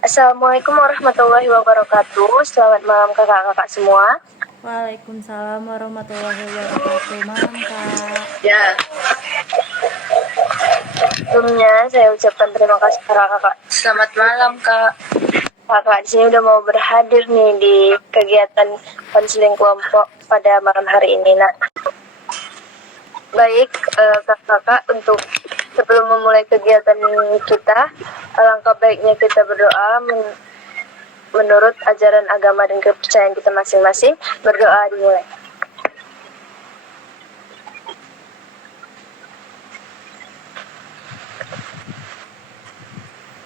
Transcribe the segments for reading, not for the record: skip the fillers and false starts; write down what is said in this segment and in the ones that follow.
Assalamualaikum warahmatullahi wabarakatuh. Selamat malam kakak-kakak semua. Waalaikumsalam warahmatullahi wabarakatuh. Malam, Kak. Ya, sebelumnya saya ucapkan terima kasih kakak-kakak. Selamat malam kak. Kakak di sini udah mau berhadir nih di kegiatan konseling kelompok pada malam hari ini. Nah, baik kakak-kakak, untuk sebelum memulai kegiatan kita, alangkah baiknya kita berdoa menurut ajaran agama dan kepercayaan kita masing-masing. Berdoa dimulai.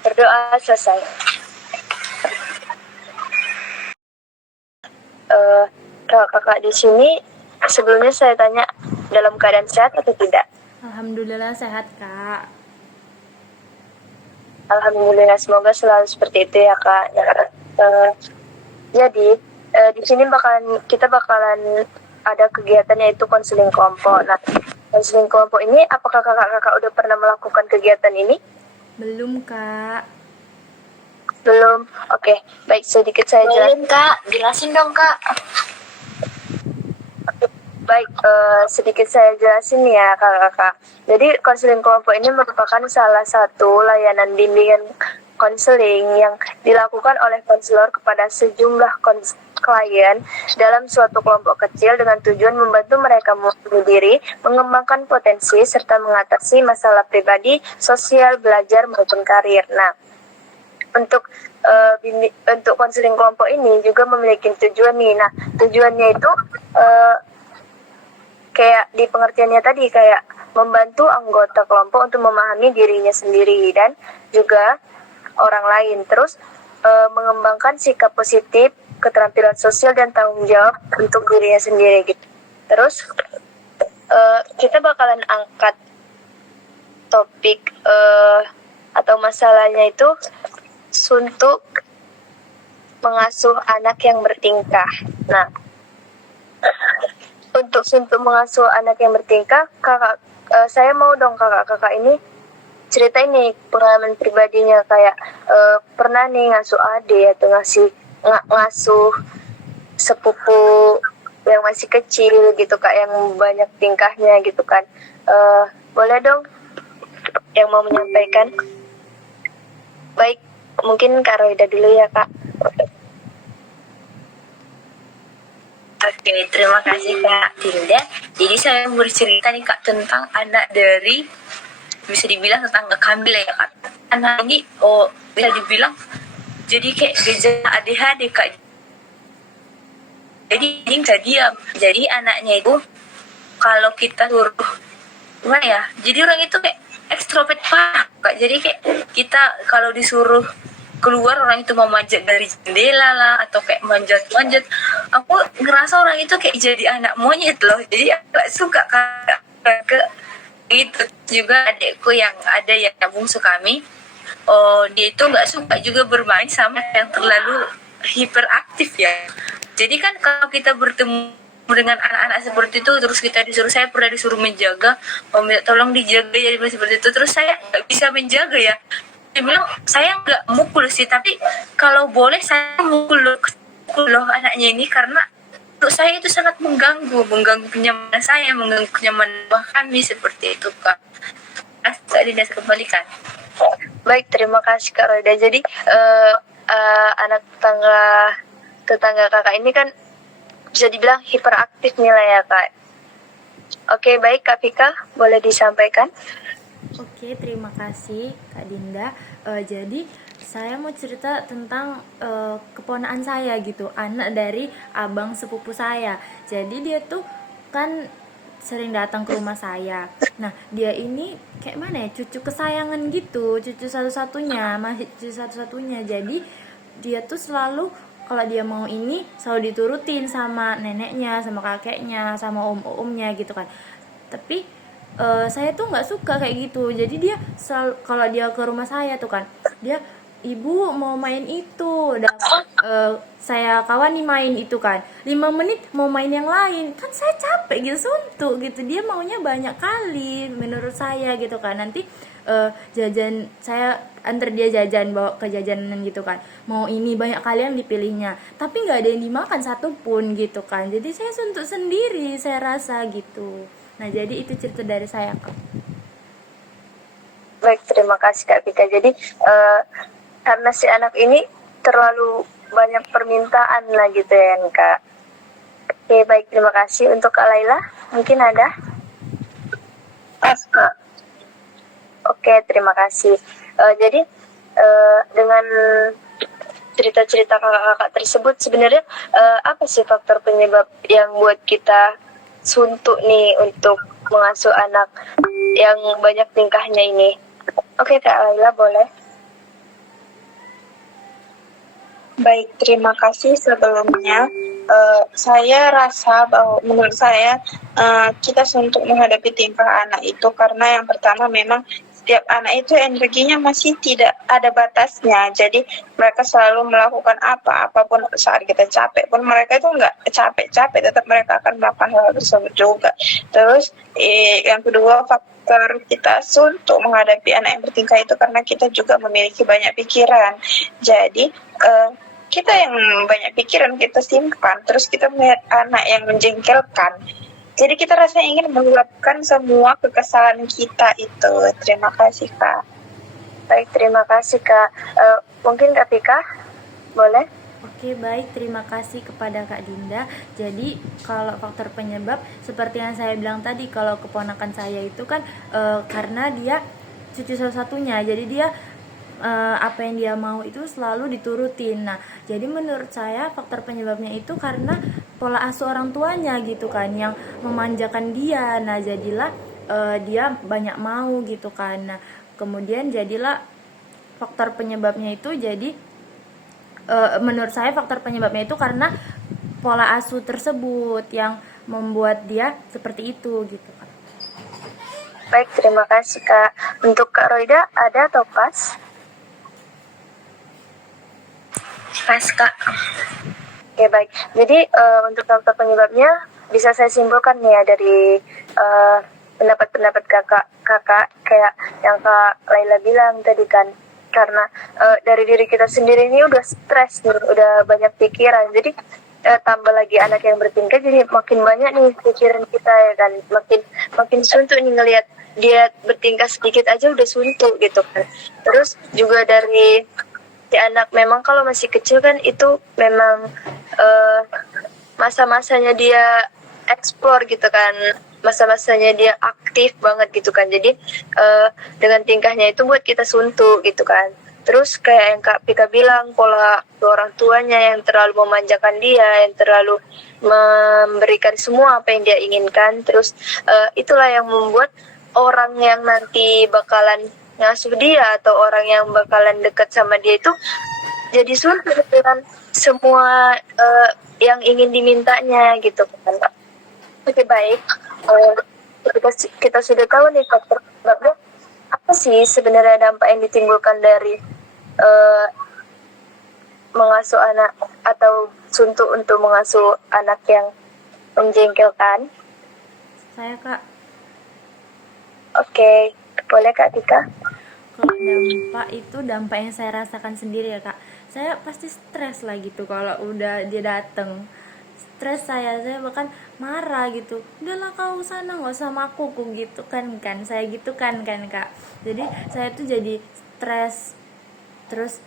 Berdoa selesai. Kakak-kakak di sini, sebelumnya saya tanya, dalam keadaan sehat atau tidak? Alhamdulillah sehat, Kak. Alhamdulillah, semoga selalu seperti itu ya kak. Jadi di sini kita bakalan ada kegiatan yaitu konseling kelompok. Nah, konseling kelompok ini, apakah kakak-kakak udah pernah melakukan kegiatan ini? Belum, Kak. Belum. Oke, baik, sedikit saya Belum kak, jelasin dong kak. Baik, sedikit saya jelasin ya kakak-kakak. Jadi konseling kelompok ini merupakan salah satu layanan bimbingan konseling yang dilakukan oleh konselor kepada sejumlah klien dalam suatu kelompok kecil dengan tujuan membantu mereka memahami diri, mengembangkan potensi, serta mengatasi masalah pribadi, sosial, belajar, maupun karir. Nah, untuk konseling kelompok ini juga memiliki tujuan nih. Nah, tujuannya itu kayak di pengertiannya tadi, kayak membantu anggota kelompok untuk memahami dirinya sendiri dan juga orang lain. Terus mengembangkan sikap positif, keterampilan sosial dan tanggung jawab untuk dirinya sendiri gitu. Terus kita bakalan angkat topik atau masalahnya itu untuk mengasuh anak yang bertingkah. Nah, untuk mengasuh anak yang bertingkah, saya mau dong kakak-kakak ini ceritain nih pengalaman pribadinya, kayak pernah nih ngasuh adik atau ngasuh sepupu yang masih kecil gitu kak, yang banyak tingkahnya gitu kan. Boleh dong yang mau menyampaikan? Baik, mungkin Kak Roida dulu ya kak. Oke, terima kasih Kak Dinda. Jadi saya bercerita nih Kak tentang anak dari, bisa dibilang tetangga kami lah ya Kak. Anak ini bisa dibilang jadi kayak gejala ADHD Kak. Jadi nggak diam. Jadi anaknya itu kalau kita suruh gimana ya? Jadi orang itu kayak ekstrovert parah Kak. Jadi kayak kita kalau disuruh keluar, orang itu mau manjat dari jendela lah atau kayak manjat-manjat, aku ngerasa orang itu kayak jadi anak monyet loh. Jadi aku gak suka ke itu. Juga adekku yang ada yang bungsu kami, dia itu nggak suka juga bermain sama yang terlalu hiperaktif ya. Jadi kan kalau kita bertemu dengan anak-anak seperti itu, terus kita saya pernah disuruh menjaga, tolong dijaga ya seperti itu, terus saya nggak bisa menjaga ya. Dia bilang saya nggak mukul sih, tapi kalau boleh saya mukul loh anaknya ini, karena untuk saya itu sangat mengganggu kenyamanan saya, mengganggu kenyamanan kami seperti itu Kak. Kak Dinda kembalikan. Baik, terima kasih Kak Roida. Jadi anak tetangga kakak ini kan bisa dibilang hiperaktif nih lah ya kak. Oke, baik Kak Vika, boleh disampaikan? Oke, terima kasih Kak Dinda. Jadi saya mau cerita tentang keponakan saya gitu, anak dari abang sepupu saya. Jadi dia tuh kan sering datang ke rumah saya. Nah, dia ini kayak mana ya, cucu kesayangan gitu, cucu satu-satunya, masih cucu satu-satunya. Jadi dia tuh selalu, kalau dia mau ini selalu diturutin sama neneknya, sama kakeknya, sama om-omnya gitu kan. Tapi saya tuh nggak suka kayak gitu. Jadi dia selalu, kalau dia ke rumah saya tuh kan, dia, ibu mau main itu, dan saya kawan nih main itu kan, 5 menit mau main yang lain, kan saya capek gitu, suntuk gitu. Dia maunya banyak kali menurut saya gitu kan. Nanti jajan, saya antar dia jajan, bawa ke jajanan gitu kan, mau ini banyak kalian dipilihnya tapi nggak ada yang dimakan satupun gitu kan, jadi saya suntuk sendiri saya rasa gitu. Nah jadi itu cerita dari saya Kak. Baik, terima kasih Kak Vika. Jadi karena si anak ini terlalu banyak permintaan lah gitu ya Kak. Oke, baik, terima kasih. Untuk Kak Laila, mungkin ada? Pas, Kak. Oke, terima kasih. Jadi dengan cerita-cerita kakak-kakak tersebut sebenarnya apa sih faktor penyebab yang buat kita suntuk nih untuk mengasuh anak yang banyak tingkahnya ini? Oke, Kak Laila, boleh. Baik, terima kasih sebelumnya. Saya rasa bahwa menurut saya kita untuk menghadapi tingkah anak itu karena yang pertama memang setiap anak itu energinya masih tidak ada batasnya. Jadi mereka selalu melakukan apapun saat kita capek pun mereka itu nggak capek-capek, tetap mereka akan melakukan hal tersebut juga. Terus yang kedua faktor kita untuk menghadapi anak yang bertingkah itu karena kita juga memiliki banyak pikiran. Jadi kita yang banyak pikiran kita simpan, terus kita melihat anak yang menjengkelkan. Jadi kita rasanya ingin meluapkan semua kekesalan kita itu. Terima kasih Kak. Baik, terima kasih Kak. Mungkin Kak Vika, boleh? Oke, baik, terima kasih kepada Kak Dinda. Jadi kalau faktor penyebab seperti yang saya bilang tadi, kalau keponakan saya itu kan karena dia cucu satu-satunya, jadi dia apa yang dia mau itu selalu diturutin. Nah, jadi menurut saya faktor penyebabnya itu karena pola asuh orang tuanya gitu kan, yang memanjakan dia. Nah, jadilah dia banyak mau gitu kan. Nah, kemudian jadilah faktor penyebabnya itu jadi menurut saya faktor penyebabnya itu karena pola asuh tersebut yang membuat dia seperti itu gitu kan. Baik, terima kasih Kak. Untuk Kak Roida, ada atau pas? Pas Kak. Oke, baik. Jadi untuk faktor penyebabnya bisa saya simpulkan nih ya dari pendapat-pendapat kakak kayak yang Kak Laila bilang tadi kan, karena dari diri kita sendiri ini udah stres nih, udah banyak pikiran, jadi tambah lagi anak yang bertingkah, jadi makin banyak nih pikiran kita ya kan, makin suntuk nih ngelihat dia bertingkah sedikit aja udah suntuk gitu kan. Terus juga dari si anak memang kalau masih kecil kan itu memang masa-masanya dia explore gitu kan, masa-masanya dia aktif banget gitu kan, jadi dengan tingkahnya itu buat kita suntuk gitu kan. Terus kayak yang Kak Pika bilang, pola orang tuanya yang terlalu memanjakan dia, yang terlalu memberikan semua apa yang dia inginkan. Terus itulah yang membuat orang yang nanti bakalan ngasuh dia atau orang yang bakalan dekat sama dia itu jadi suntuk dengan semua yang ingin dimintanya gitu kan. Oke, baik. Kita sudah tahu nih faktor penyebabnya apa sih sebenarnya dampak yang ditimbulkan dari mengasuh anak atau suntuk untuk mengasuh anak yang menjengkelkan. Saya Kak. Oke, boleh Kak Tika? Kalau dampak yang saya rasakan sendiri ya Kak, saya pasti stres lah gitu kalau udah dia dateng. Stres saya bahkan marah gitu, udahlah kau sana nggak usah sama aku gitu kan saya gitu kan Kak. Jadi saya tuh jadi stres, terus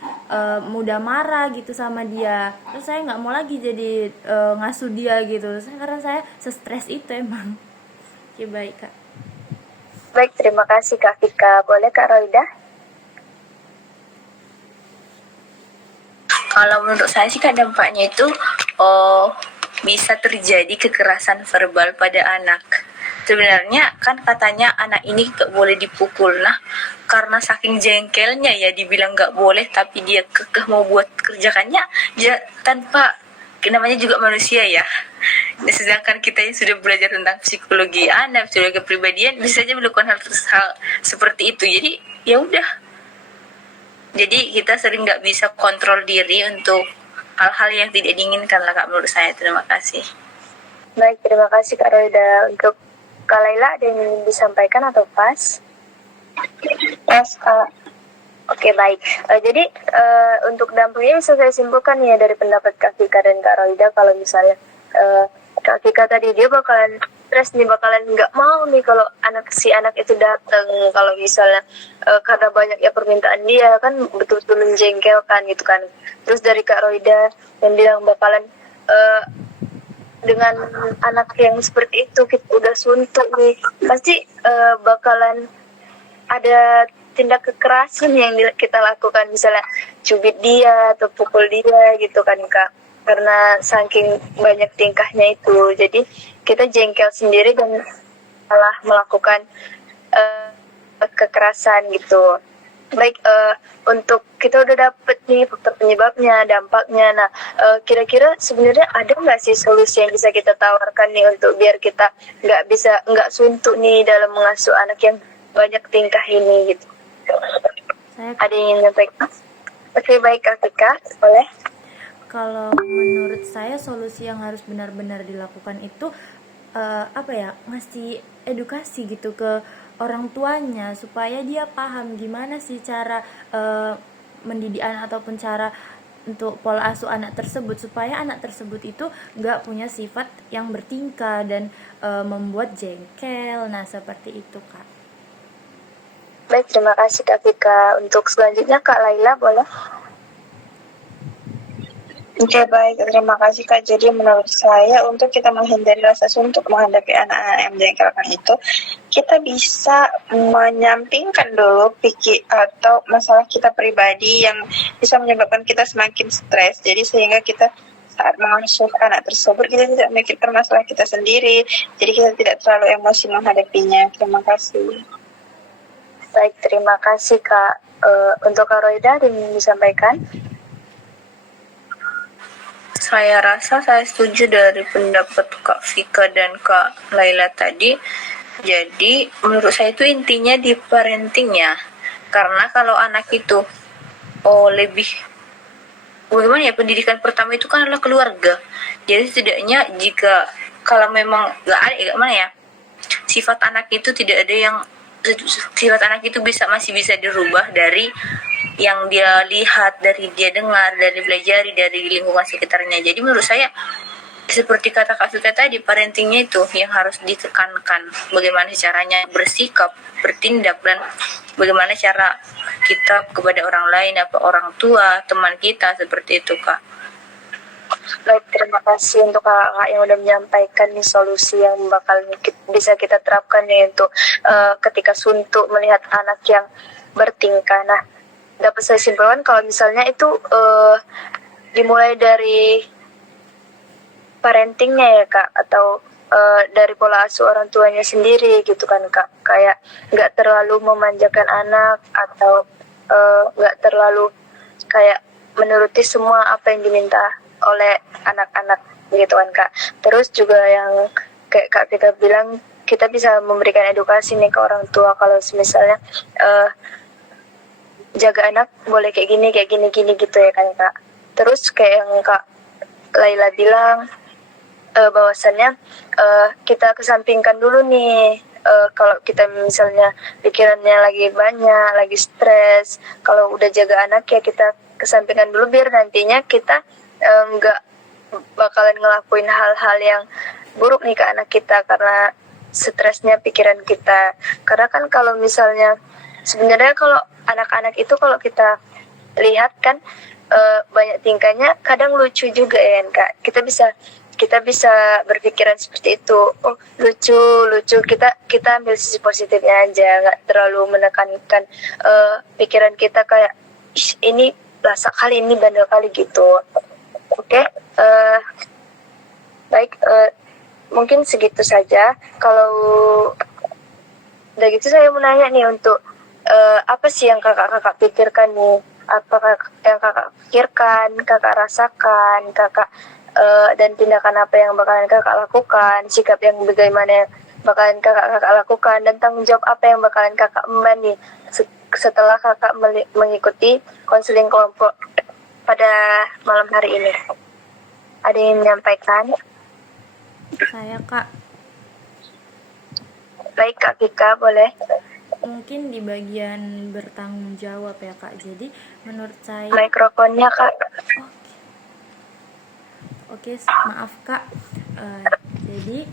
mudah marah gitu sama dia, terus saya nggak mau lagi jadi ngasuh dia gitu karena saya stres itu emang. Oke, baik Kak. Baik, terima kasih Kak Vika. Boleh Kak Roida? Kalau menurut saya sih Kak, dampaknya itu bisa terjadi kekerasan verbal pada anak. Sebenarnya kan katanya anak ini gak boleh dipukul. Nah, karena saking jengkelnya ya dibilang gak boleh, tapi dia kekeh mau buat kerjakannya ya, tanpa, namanya juga manusia ya. Nah, sedangkan kita yang sudah belajar tentang psikologi anak, psikologi kepribadian, bisa saja melakukan hal seperti itu. Jadi ya udah. Jadi kita sering nggak bisa kontrol diri untuk hal-hal yang tidak diinginkan lah Kak, menurut saya. Terima kasih. Baik, terima kasih Kak Roida. Untuk Kak Laila ada yang ingin disampaikan atau pas? Pas Kak. Oke, baik. Jadi untuk dampaknya bisa saya simpulkan ya dari pendapat Kak Vika dan Kak Roida, kalau misalnya Kak Vika tadi dia bakalan stres nih, bakalan nggak mau nih kalau si anak itu datang, kalau misalnya karena banyak ya permintaan dia kan betul-betul menjengkelkan gitu kan. Terus dari Kak Roida yang bilang bakalan dengan anak yang seperti itu kita udah suntuk nih, pasti bakalan ada tindak kekerasan yang kita lakukan, misalnya cubit dia atau pukul dia gitu kan Kak, karena saking banyak tingkahnya itu. Jadi kita jengkel sendiri dan malah melakukan kekerasan gitu. Baik, untuk kita udah dapet nih faktor penyebabnya, dampaknya. Nah, kira-kira sebenarnya ada nggak sih solusi yang bisa kita tawarkan nih untuk biar kita nggak suntuk nih dalam mengasuh anak yang banyak tingkah ini gitu? Ada yang ingin nyampaikan? Oke, baik Kak Tika, boleh? Kalau menurut saya solusi yang harus benar-benar dilakukan itu ngasih edukasi gitu ke orang tuanya supaya dia paham gimana sih cara mendidik anak ataupun cara untuk pola asuh anak tersebut, supaya anak tersebut itu nggak punya sifat yang bertingkah dan membuat jengkel. Nah, seperti itu Kak. Baik, terima kasih Kak Vika. Untuk selanjutnya Kak Laila, boleh? Oke, baik, terima kasih Kak. Jadi menurut saya untuk kita menghindari rasa suntuk menghadapi anak-anak yang menjengkelkan itu, kita bisa menyampingkan dulu pikir atau masalah kita pribadi yang bisa menyebabkan kita semakin stres. Jadi sehingga kita saat mengasuh anak tersebut kita tidak memikirkan masalah kita sendiri. Jadi kita tidak terlalu emosi menghadapinya. Terima kasih. Baik, terima kasih Kak. Untuk Kak Roida, ada yang disampaikan? Saya rasa saya setuju dari pendapat Kak Vika dan Kak Laila tadi. Jadi menurut saya itu intinya di parentingnya. Karena kalau anak itu lebih bagaimana ya, pendidikan pertama itu kan adalah keluarga. Jadi setidaknya jika kalau memang nggak ada mana ya, sifat anak itu tidak ada yang sifat anak itu masih bisa dirubah dari yang dia lihat, dari dia dengar, dari pelajari dari lingkungan sekitarnya. Jadi menurut saya seperti kata Kak Vika tadi, parentingnya itu yang harus ditekankan, bagaimana caranya bersikap, bertindak, dan bagaimana cara kita kepada orang lain, apa orang tua, teman kita, seperti itu Kak. Baik, terima kasih untuk kakak yang udah menyampaikan nih solusi yang bakal bisa kita terapkan nih untuk ketika suntuk melihat anak yang bertingkah. Nah, dapat saya simpulkan kalau misalnya itu dimulai dari parentingnya ya Kak, atau dari pola asuh orang tuanya sendiri gitu kan Kak. Kayak nggak terlalu memanjakan anak atau nggak terlalu kayak menuruti semua apa yang diminta oleh anak-anak gitu kan Kak. Terus juga yang kayak Kak kita bilang, kita bisa memberikan edukasi nih ke orang tua kalau misalnya jaga anak boleh kayak gini gitu ya kan Kak. Terus kayak yang Kak Laila bilang, bahwasannya kita kesampingkan dulu nih, kalau kita misalnya pikirannya lagi banyak, lagi stres, kalau udah jaga anak ya kita kesampingkan dulu biar nantinya kita nggak bakalan ngelakuin hal-hal yang buruk nih ke anak kita karena stresnya pikiran kita. Karena kan kalau misalnya sebenarnya kalau anak-anak itu kalau kita lihat kan banyak tingkahnya kadang lucu juga ya Kak. Kita bisa berpikiran seperti itu. Oh, lucu kita ambil sisi positifnya aja, nggak terlalu menekankan pikiran kita kayak ini lasak kali, ini bandel kali gitu. Oke, baik, mungkin segitu saja. Kalau udah gitu saya mau nanya nih untuk apa sih yang kakak pikirkan nih? Apa yang kakak pikirkan, kakak rasakan, kakak dan tindakan apa yang bakalan kakak lakukan, sikap yang bagaimana bakalan kakak lakukan, dan tanggung jawab apa yang bakalan kakak emban nih setelah kakak mengikuti konseling kelompok pada malam hari ini. Ada yang menyampaikan? Saya Kak. Baik Kak Vika, boleh. mungkin di bagian bertanggung jawab ya Kak. Jadi menurut saya Mikrofonnya Kak. Oke, maaf Kak. Jadi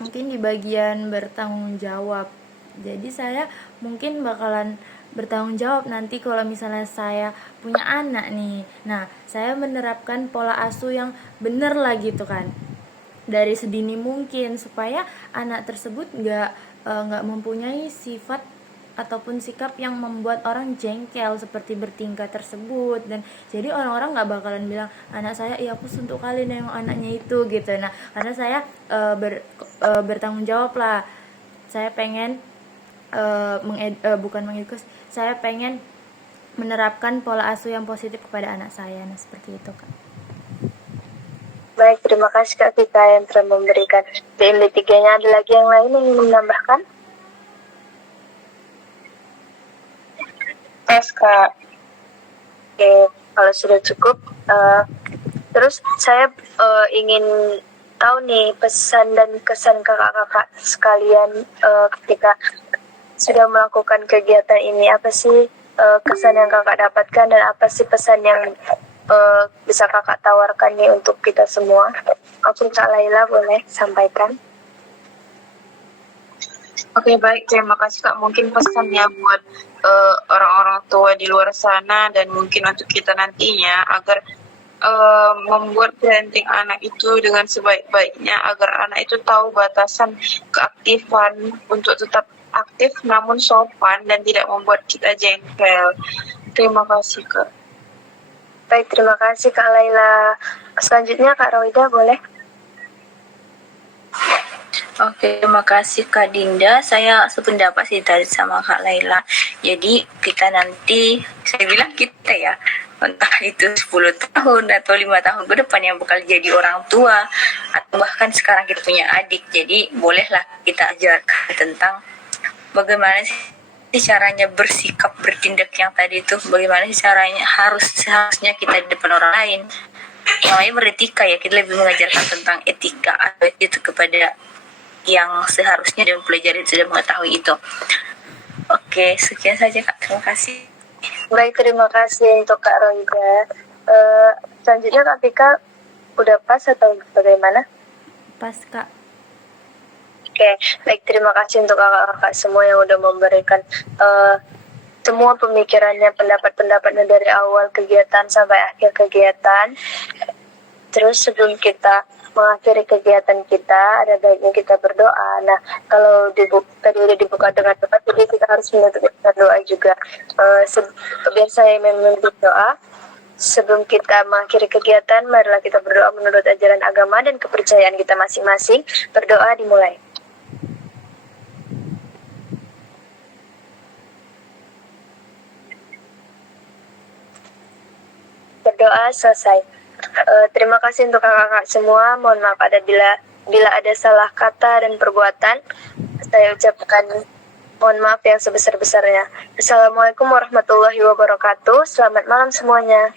mungkin di bagian bertanggung jawab. Jadi saya mungkin bakalan bertanggung jawab nanti kalau misalnya saya punya anak nih. Nah, saya menerapkan pola asuh yang bener lah gitu kan. Dari sedini mungkin supaya anak tersebut nggak mempunyai sifat ataupun sikap yang membuat orang jengkel seperti bertingkah tersebut. Dan jadi orang-orang nggak bakalan bilang anak saya iya aku suntuk kali nengok anaknya itu gitu. Nah, karena saya bertanggung jawab lah. Saya pengen bukan mengedukasi, saya pengen menerapkan pola asuh yang positif kepada anak saya. Nah, seperti itu Kak. Baik, terima kasih Kak Vika yang telah memberikan DMD3-nya. Ada lagi yang lain yang ingin menambahkan? Tes Kak. Oke, kalau sudah cukup, terus saya ingin tahu nih pesan dan kesan kakak-kakak sekalian ketika sudah melakukan kegiatan ini. Apa sih kesan yang kakak dapatkan dan apa sih pesan yang bisa kakak tawarkan nih untuk kita semua? Oke, Kak Laila boleh sampaikan. Oke, baik, terima kasih Kak. Mungkin pesannya buat orang-orang tua di luar sana dan mungkin untuk kita nantinya agar membuat parenting anak itu dengan sebaik-baiknya agar anak itu tahu batasan keaktifan untuk tetap aktif namun sopan dan tidak membuat kita jengkel. Terima kasih Kak. Baik, terima kasih Kak Laila. Selanjutnya Kak Roida boleh. Oke, terima kasih Kak Dinda. Saya sependapat sih tadi sama Kak Laila. Jadi kita nanti, saya bilang kita ya, entah itu 10 tahun atau 5 tahun ke depan yang bakal jadi orang tua, atau bahkan sekarang kita punya adik. Jadi bolehlah kita ajarkan tentang bagaimana sih caranya bersikap, bertindak yang tadi itu, bagaimana sih caranya seharusnya kita di depan orang lain. Yang lain beretika ya, kita lebih mengajarkan tentang etika atau itu kepada yang seharusnya dan pelajar itu sudah mengetahui itu. Oke, sekian saja Kak. Terima kasih. Baik, terima kasih untuk Kak Roida. Selanjutnya Kak Vika, udah pas atau bagaimana? Pas Kak. Oke, baik, terima kasih untuk kakak-kakak semua yang udah memberikan semua pemikirannya, pendapat-pendapatnya dari awal kegiatan sampai akhir kegiatan. Terus sebelum kita mengakhiri kegiatan kita, ada baiknya kita berdoa. Nah, kalau tadi udah dibuka dengan doa, jadi kita harus menutup dengan doa juga. Biar saya memimpin doa. Sebelum kita mengakhiri kegiatan, marilah kita berdoa menurut ajaran agama dan kepercayaan kita masing-masing. Berdoa dimulai. Berdoa selesai. Terima kasih untuk kakak-kakak semua. Mohon maaf bila ada salah kata dan perbuatan. Saya ucapkan mohon maaf yang sebesar-besarnya. Assalamualaikum warahmatullahi wabarakatuh. Selamat malam semuanya.